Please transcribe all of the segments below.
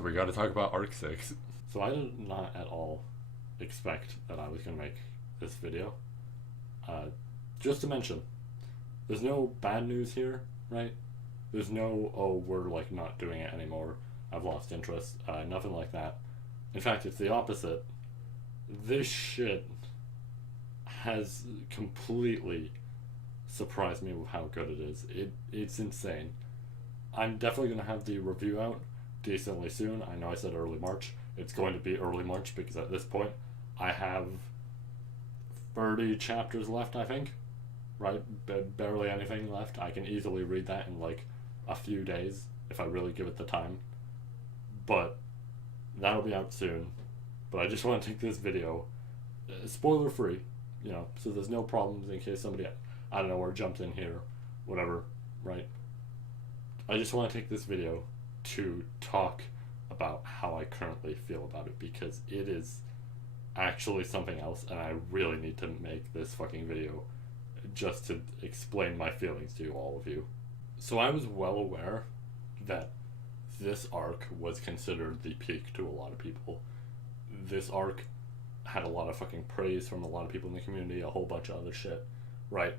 So we got to talk about Arc 6. So I did not at all expect that I was going to make this video. Uh, just to mention, there's no bad news here, right? There's no, oh, we're like not doing it anymore. I've lost interest. Nothing like that. In fact, it's the opposite. This shit has completely surprised me with how good it is. It's insane. I'm definitely going to have the review out decently soon. I know I said early March. It's going to be early March because at this point I have 30 chapters left, I think. Right? Barely anything left. I can easily read that in like a few days if I really give it the time. But that'll be out soon. But I just want to take this video spoiler free, so there's no problems in case somebody, I don't know, or jumps in here, whatever, right? I just want to take this video to talk about how I currently feel about it because it is actually something else and I really need to make this fucking video just to explain my feelings to all of you. So I was well aware that this arc was considered the peak to a lot of people. This arc had a lot of fucking praise from a lot of people in the community, a whole bunch of other shit, right?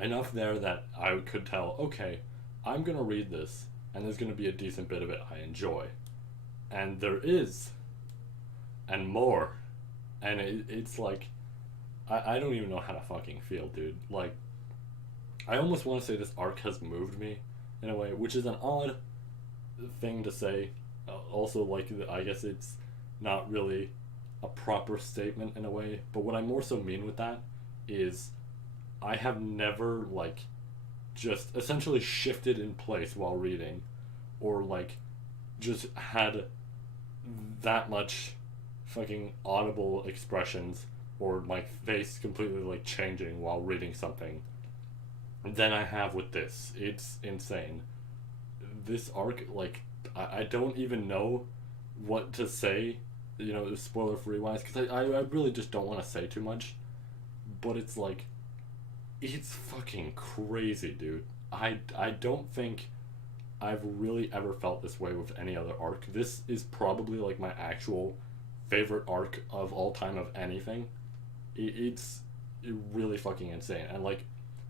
Enough there that I could tell, okay, I'm gonna read this and there's gonna be a decent bit of it I enjoy. And there is, and more. And it's like, I don't even know how to fucking feel, dude. Like, I almost want to say this arc has moved me in a way, which is an odd thing to say. Also, like, I guess it's not really a proper statement in a way, but what I more so mean with that is I have never, like, just essentially shifted in place while reading, or, like, just had that much fucking audible expressions or my face completely, like, changing while reading something than I have with this. It's insane. This arc, like, I don't even know what to say, spoiler free wise, because I really just don't want to say too much, but it's like, it's fucking crazy, dude. I don't think I've really ever felt this way with any other arc. This is probably like my actual favorite arc of all time of anything. It's really fucking insane. And like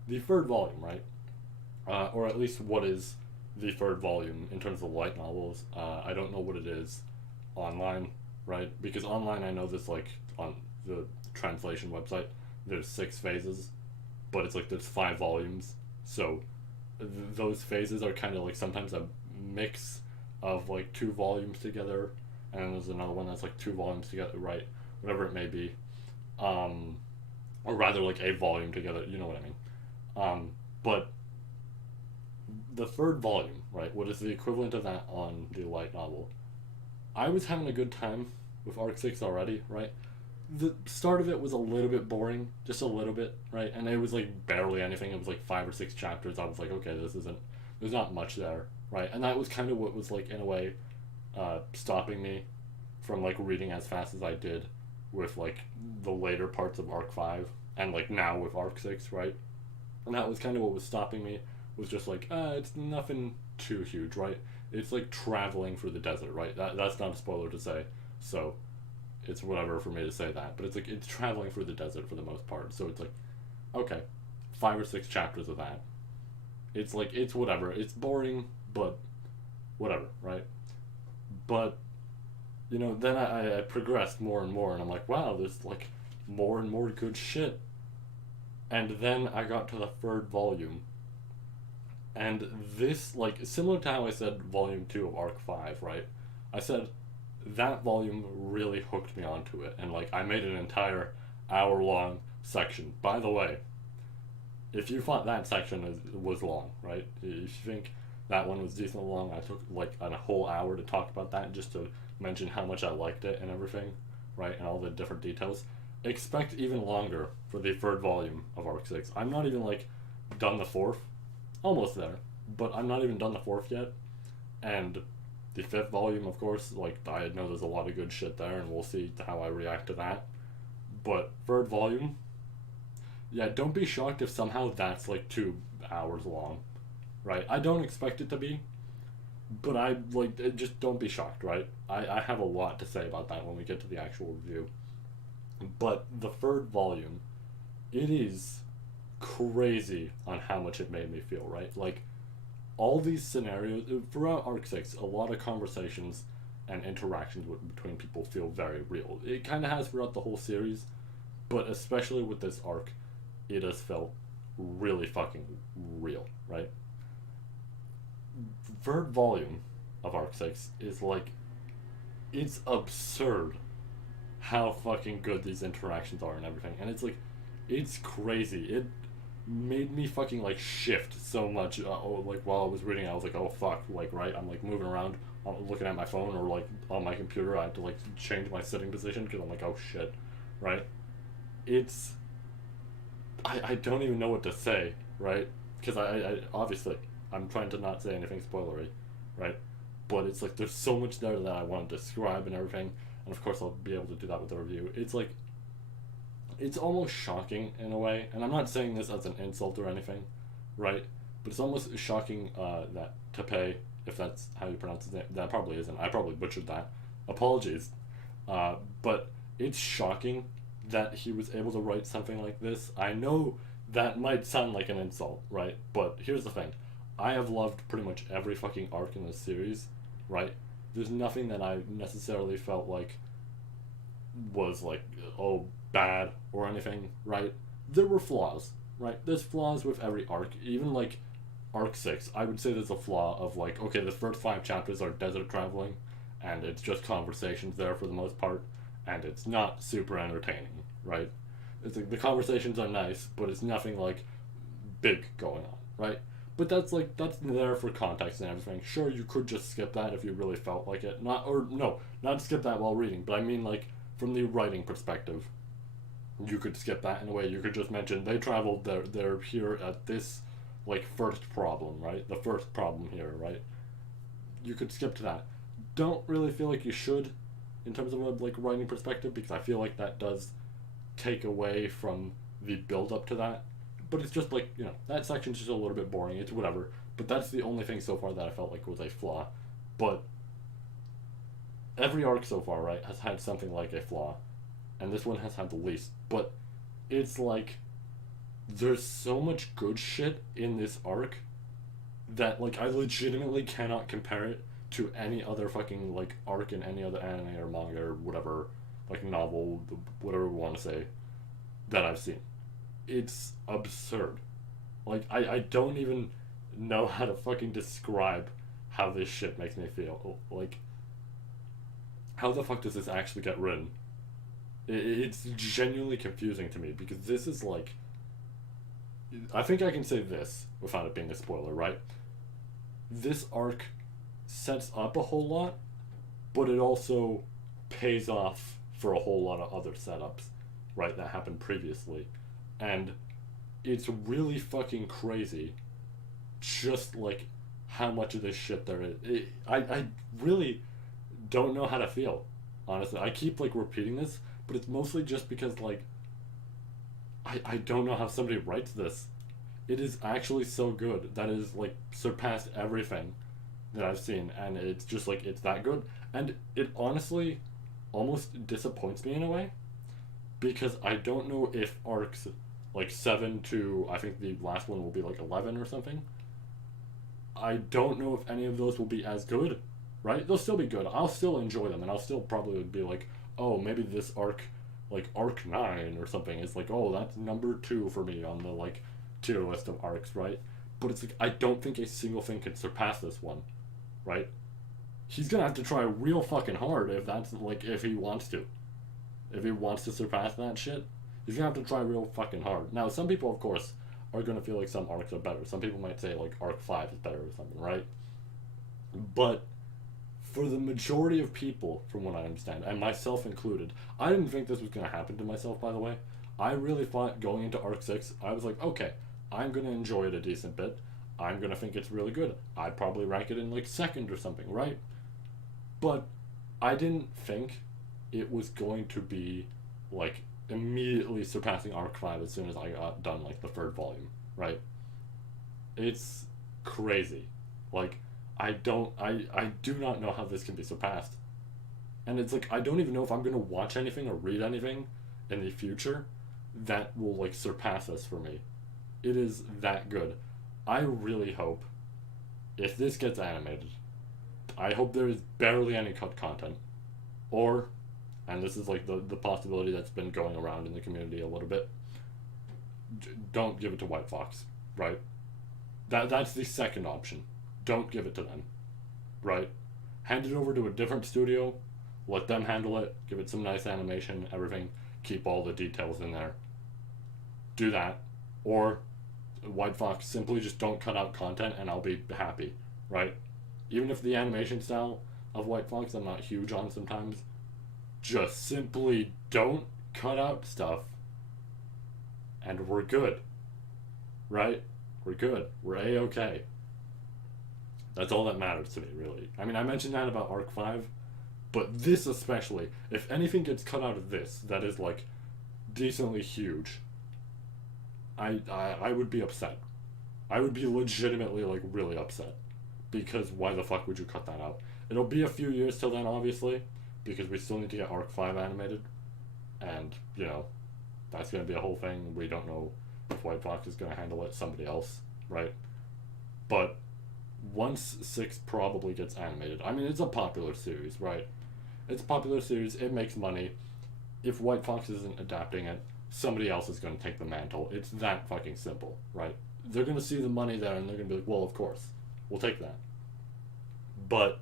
the third volume, right? Or at least what is the third volume in terms of light novels. I don't know what it is online, right? Because online I know this, like, on the translation website, there's 6 phases, but it's like there's 5 volumes. So those phases are kind of like sometimes a mix of like 2 volumes together, and then there's another one that's like 2 volumes together, right? Whatever it may be. Or rather like a volume together, you know what I mean. But the third volume, right, what is the equivalent of that on the light novel, I was having a good time with Arc 6 already, right? The start of it was a little bit boring, just a little bit, right? And it was like barely anything. It was like 5 or 6 chapters. I was like, okay, there's not much there, right? And that was kind of what was, like, in a way, stopping me from, like, reading as fast as I did with, like, the later parts of Arc 5 and, like, now with Arc 6, right? And that was kind of what was stopping me, was just like, it's nothing too huge, right? It's like traveling through the desert, right? That's not a spoiler to say, so it's whatever for me to say that, but it's like, it's traveling through the desert for the most part, so it's like, okay, 5 or 6 chapters of that. It's like, it's whatever, it's boring, but whatever, right? But, then I progressed more and more, and I'm like, wow, there's like more and more good shit. And then I got to the third volume, and this, like, similar to how I said volume 2 of Arc 5, right? I said that volume really hooked me onto it, and, like, I made an entire hour-long section. By the way, if you thought that section was long, right? If you think that one was decently long, I took, like, a whole hour to talk about that just to mention how much I liked it and everything, right? And all the different details. Expect even longer for the third volume of Arc 6. I'm not even, like, done the 4th. Almost there, but I'm not even done the 4th yet. And the 5th volume, of course, like, I know there's a lot of good shit there, and we'll see how I react to that. But third volume, yeah, don't be shocked if somehow that's like 2 hours long, right? I don't expect it to be, But I like just don't be shocked, right? I have a lot to say about that when we get to the actual review. But the third volume, it is crazy on how much it made me feel, right? Like all these scenarios throughout Arc 6, a lot of conversations and interactions between people feel very real. It kind of has throughout the whole series, but especially with this arc, it has felt really fucking real, right? Third volume of Arc 6 is like, it's absurd how fucking good these interactions are and everything. And it's like, it's crazy. It made me fucking like shift so much. Like while I was reading, I was like, oh fuck, like right, I'm like moving around, I'm looking at my phone or like on my computer. I had to like change my sitting position because I'm like, oh shit, right? It's I don't even know what to say, right? Because I obviously I'm trying to not say anything spoilery, right? But it's like there's so much there that I want to describe and everything, and of course I'll be able to do that with the review. It's like it's almost shocking in a way, and I'm not saying this as an insult or anything, right? But it's almost shocking that Tepe, if that's how you pronounce his name, that probably isn't. I probably butchered that. Apologies, but it's shocking that he was able to write something like this. I know that might sound like an insult, right? But here's the thing: I have loved pretty much every fucking arc in this series, right? There's nothing that I necessarily felt like was like, oh, bad or anything, right? There were flaws, right? There's flaws with every arc. Even like arc 6, I would say there's a flaw of like, okay, the first 5 chapters are desert traveling and it's just conversations there for the most part, and it's not super entertaining, right? It's like the conversations are nice, but it's nothing like big going on, right? But that's there for context and everything. Sure, you could just skip that if you really felt like it. Not or no, not skip that while reading, but I mean like from the writing perspective, you could skip that in a way. You could just mention they traveled. They're here at this like first problem, right? The first problem here, right? You could skip to that. Don't really feel like you should, in terms of a like writing perspective, because I feel like that does take away from the build up to that. But it's just like, you know, that section's just a little bit boring. It's whatever. But that's the only thing so far that I felt like was a flaw. But every arc so far, right, has had something like a flaw, and this one has had the least. But it's like there's so much good shit in this arc that like I legitimately cannot compare it to any other fucking like arc in any other anime or manga or whatever, like novel, whatever we want to say, that I've seen. It's absurd. Like I don't even know how to fucking describe how this shit makes me feel. Like how the fuck does this actually get written? It's genuinely confusing to me because this is like, I think I can say this without it being a spoiler, right? This arc sets up a whole lot, but it also pays off for a whole lot of other setups, right, that happened previously. And it's really fucking crazy just like how much of this shit there is. I really don't know how to feel, honestly. I keep like repeating this, but it's mostly just because like I don't know how somebody writes this. It is actually so good that it is like surpassed everything that I've seen, and it's just like it's that good. And it honestly almost disappoints me in a way because I don't know if arcs like 7 to I think the last one will be like 11 or something. I don't know if any of those will be as good, right? They'll still be good. I'll still enjoy them, and I'll still probably be like, oh, maybe this arc, like arc 9 or something, is like, oh, that's number 2 for me on the like tier list of arcs, right? But it's like I don't think a single thing can surpass this one, right? He's gonna have to try real fucking hard if that's like if he wants to. If he wants to surpass that shit, he's gonna have to try real fucking hard. Now, some people, of course, are gonna feel like some arcs are better. Some people might say like arc 5 is better or something, right? But for the majority of people, from what I understand, and myself included, I didn't think this was gonna happen to myself. By the way, I really thought going into arc 6, I was like, okay, I'm gonna enjoy it a decent bit. I'm gonna think it's really good. I'd probably rank it in like second or something, right? But I didn't think it was going to be like immediately surpassing arc 5 as soon as I got done like the third volume, right? It's crazy. Like I do not know how this can be surpassed. And it's like, I don't even know if I'm going to watch anything or read anything in the future that will, like, surpass this for me. It is that good. I really hope, if this gets animated, I hope there is barely any cut content. Or, and this is like the possibility that's been going around in the community a little bit, don't give it to White Fox, right? That's the second option. Don't give it to them, right? Hand it over to a different studio, let them handle it, give it some nice animation, everything, keep all the details in there. Do that. Or White Fox, simply just don't cut out content and I'll be happy, right? Even if the animation style of White Fox I'm not huge on sometimes, just simply don't cut out stuff and we're good, right? We're good. We're A-okay. That's all that matters to me, really. I mean, I mentioned that about Arc 5, but this especially, if anything gets cut out of this that is, like, decently huge, I would be upset. I would be legitimately, like, really upset. Because why the fuck would you cut that out? It'll be a few years till then, obviously, because we still need to get Arc 5 animated. And, you know, that's going to be a whole thing. We don't know if White Fox is going to handle it, somebody else, right? But once 6 probably gets animated, I mean, it's a popular series, right? It's a popular series, it makes money. If White Fox isn't adapting it, somebody else is going to take the mantle. It's that fucking simple, right? They're going to see the money there and they're going to be like, well, of course, we'll take that. But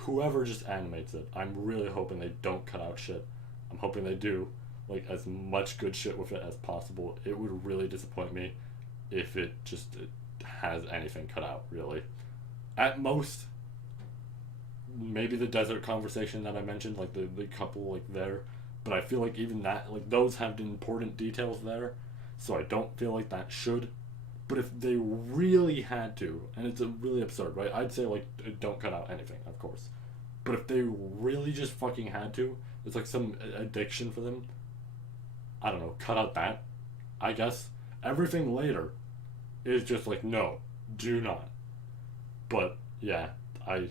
whoever just animates it, I'm really hoping they don't cut out shit. I'm hoping they do, like, as much good shit with it as possible. It would really disappoint me if it has anything cut out, really. At most, maybe the desert conversation that I mentioned, like the couple, like, there. But I feel like even that, like, those have important details there, so I don't feel like that should. But if they really had to, and it's really absurd, right? I'd say, like, don't cut out anything, of course. But if they really just fucking had to, it's like some addiction for them. I don't know, cut out that, I guess. Everything later is just like, no, do not. But, yeah, I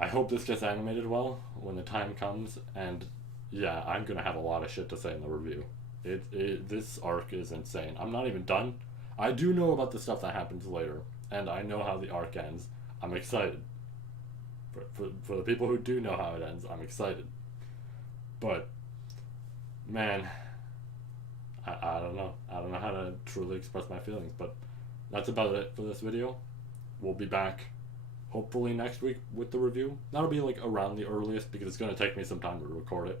hope this gets animated well when the time comes, and yeah, I'm gonna have a lot of shit to say in the review. This arc is insane. I'm not even done. I do know about the stuff that happens later, and I know how the arc ends. I'm excited. For the people who do know how it ends, I'm excited. But, man, I don't know. I don't know how to truly express my feelings, but that's about it for this video. We'll be back hopefully next week with the review. That'll be, like, around the earliest because it's going to take me some time to record it,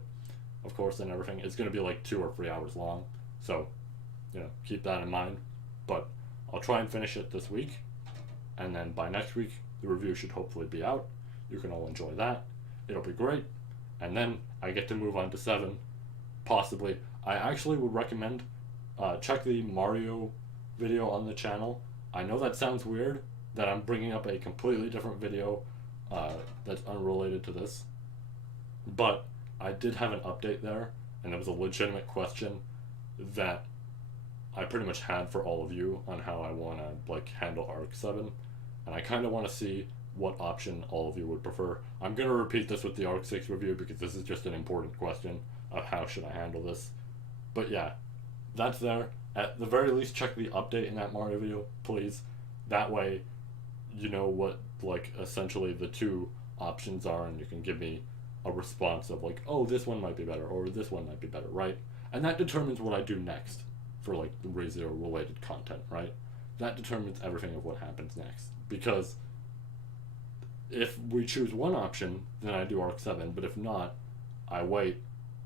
of course, and everything. It's going to be like 2 or 3 hours long, so, you know, keep that in mind. But I'll try and finish it this week, and then by next week the review should hopefully be out. You can all enjoy that. It'll be great. And then I get to move on to 7, possibly. I actually would recommend check the Mario video on the channel. I know that sounds weird, that I'm bringing up a completely different video that's unrelated to this, but I did have an update there, and it was a legitimate question that I pretty much had for all of you on how I want to, like, handle Arc 7, and I kind of want to see what option all of you would prefer. I'm going to repeat this with the Arc 6 review because this is just an important question of how should I handle this. But yeah, that's there. At the very least, check the update in that Mario video, please. That way, you know what, like, essentially the 2 options are, and you can give me a response of, like, oh, this one might be better, or this one might be better, right? And that determines what I do next for, like, the ReZero related content, right? That determines everything of what happens next. Because if we choose one option, then I do Arc 7, but if not, I wait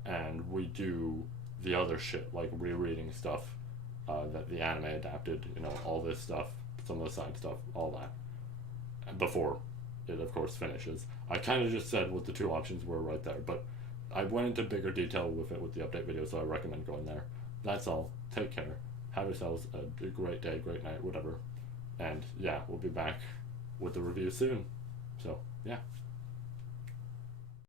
and we do the other shit, like rereading stuff that the anime adapted, you know, all this stuff, some of the side stuff, all that, before it, of course, finishes. I kind of just said what the 2 options were right there, but I went into bigger detail with it with the update video, so I recommend going there. That's all. Take care. Have yourselves a great day, great night, whatever. And yeah, we'll be back with the review soon. So, yeah.